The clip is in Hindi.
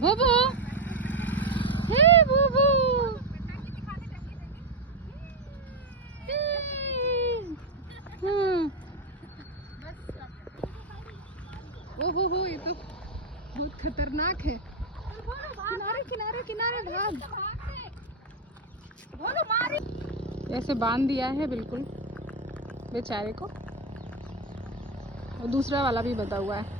बुबू, हे बुबू, ओहो ये तो बहुत खतरनाक है। किनारे किनारे किनारे भाग। ऐसे बांध दिया है बिल्कुल बेचारे को, और दूसरा वाला भी बंधा हुआ है।